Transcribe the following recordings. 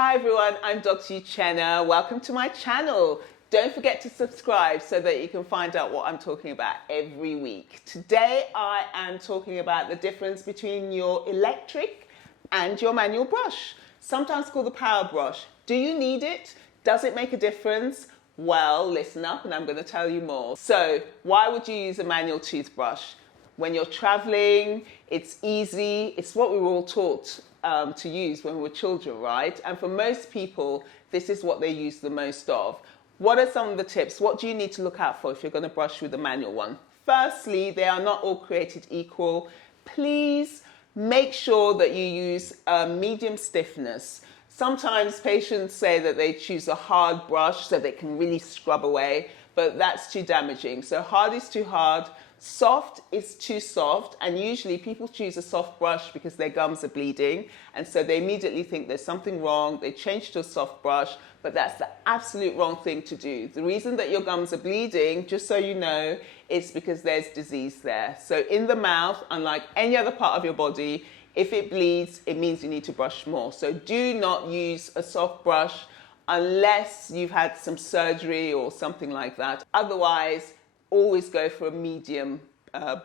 Hi everyone, I'm Dr. Uchenna. Welcome to my channel. Don't forget to subscribe so that you can find out what I'm talking about every week. Today I am talking about the difference between your electric and your manual brush, sometimes called the power brush. Do you need it? Does it make a difference? Well, listen up and I'm going to tell you more. So, why would you use a manual toothbrush? When you're traveling, it's easy. It's what we were all taught to use when we were children, right? And for most people, this is what they use the most of. What are some of the tips? What do you need to look out for if you're going to brush with a manual one? Firstly, they are not all created equal. Please make sure that you use a medium stiffness. Sometimes patients say that they choose a hard brush so they can really scrub away, but that's too damaging. So hard is too hard. Soft is too soft, and usually people choose a soft brush because their gums are bleeding, and so they immediately think there's something wrong. They change to a soft brush, but that's the absolute wrong thing to do. The reason that your gums are bleeding, just so you know, is because there's disease there. So in the mouth, unlike any other part of your body, if it bleeds, it means you need to brush more. So do not use a soft brush unless you've had some surgery or something like that. Otherwise, always go for a medium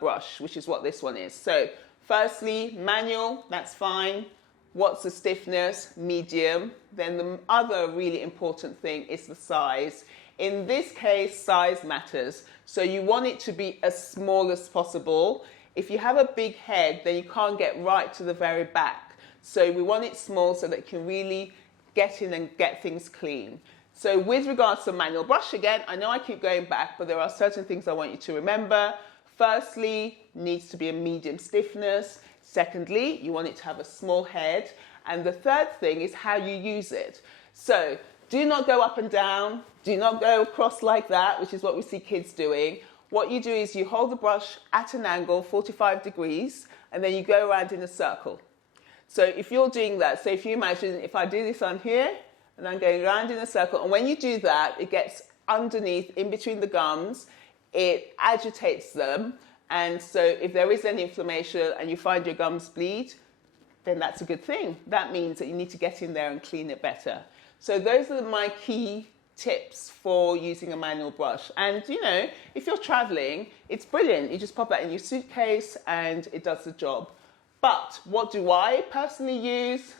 brush, which is what this one is. So firstly, manual, that's fine. What's the stiffness? Medium. Then the other really important thing is the size. In this case, size matters. So you want it to be as small as possible. If you have a big head, then you can't get right to the very back. So we want it small so that you can really get in and get things clean. So with regards to manual brush, again, I know I keep going back, but there are certain things I want you to remember. Firstly, needs to be a medium stiffness. Secondly, you want it to have a small head. And the third thing is how you use it. So do not go up and down. Do not go across like that, which is what we see kids doing. What you do is you hold the brush at an angle, 45 degrees, and then you go around in a circle. So if you're doing that, so if you imagine if I do this on here, and I'm going around in a circle, and when you do that, it gets underneath, in between the gums, it agitates them, and so if there is any inflammation and you find your gums bleed, then that's a good thing. That means that you need to get in there and clean it better. So those are my key tips for using a manual brush. And you know, if you're traveling, it's brilliant. You just pop that in your suitcase and it does the job. But what do I personally use?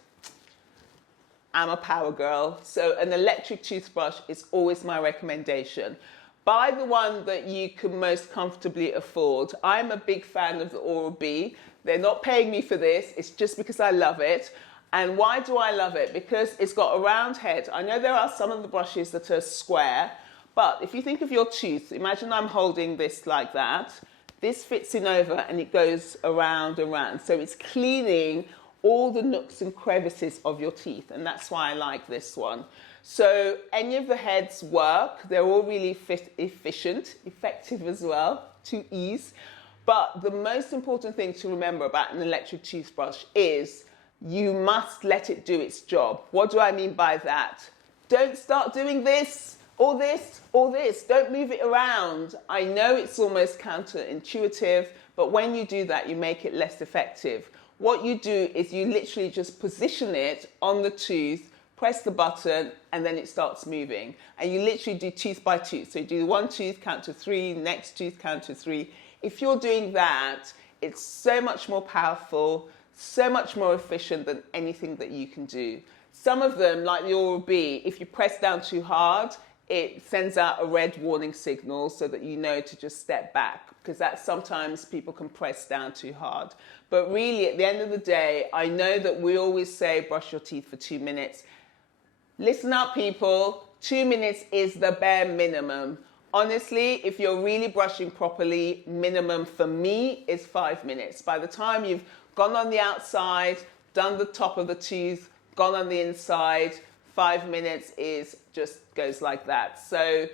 I'm a power girl, so an electric toothbrush is always my recommendation. Buy the one that you can most comfortably afford. I'm a big fan of the Oral-B. They're not paying me for this, it's just because I love it. And why do I love it? Because it's got a round head. I know there are some of the brushes that are square, but if you think of your tooth, imagine I'm holding this like that. This fits in over and it goes around and around. So it's cleaning all the nooks and crevices of your teeth, and that's why I like this one. So any of the heads work. They're all really efficient, effective as well, to ease. But the most important thing to remember about an electric toothbrush is you must let it do its job. What do I mean by that? Don't start doing this, or this, or this. Don't move it around. I know it's almost counterintuitive, but when you do that, you make it less effective. What you do is you literally just position it on the tooth, press the button, and then it starts moving. And you literally do tooth by tooth. So you do one tooth, count to 3, next tooth, count to 3. If you're doing that, it's so much more powerful, so much more efficient than anything that you can do. Some of them, like the Oral-B, if you press down too hard, it sends out a red warning signal so that you know to just step back, because that sometimes people can press down too hard. But really, at the end of the day, I know that we always say brush your teeth for 2 minutes. Listen up, people. 2 minutes is the bare minimum. Honestly, if you're really brushing properly, minimum for me is 5 minutes. By the time you've gone on the outside, done the top of the tooth, gone on the inside, 5 minutes is just goes like that. So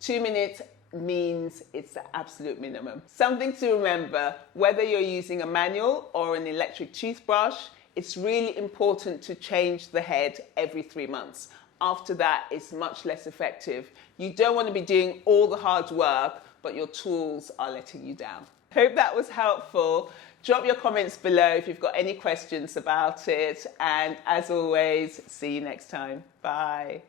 2 minutes means it's the absolute minimum. Something to remember, whether you're using a manual or an electric toothbrush, it's really important to change the head every 3 months. After that, it's much less effective. You don't want to be doing all the hard work, but your tools are letting you down. Hope that was helpful. Drop your comments below if you've got any questions about it. And as always, see you next time. Bye.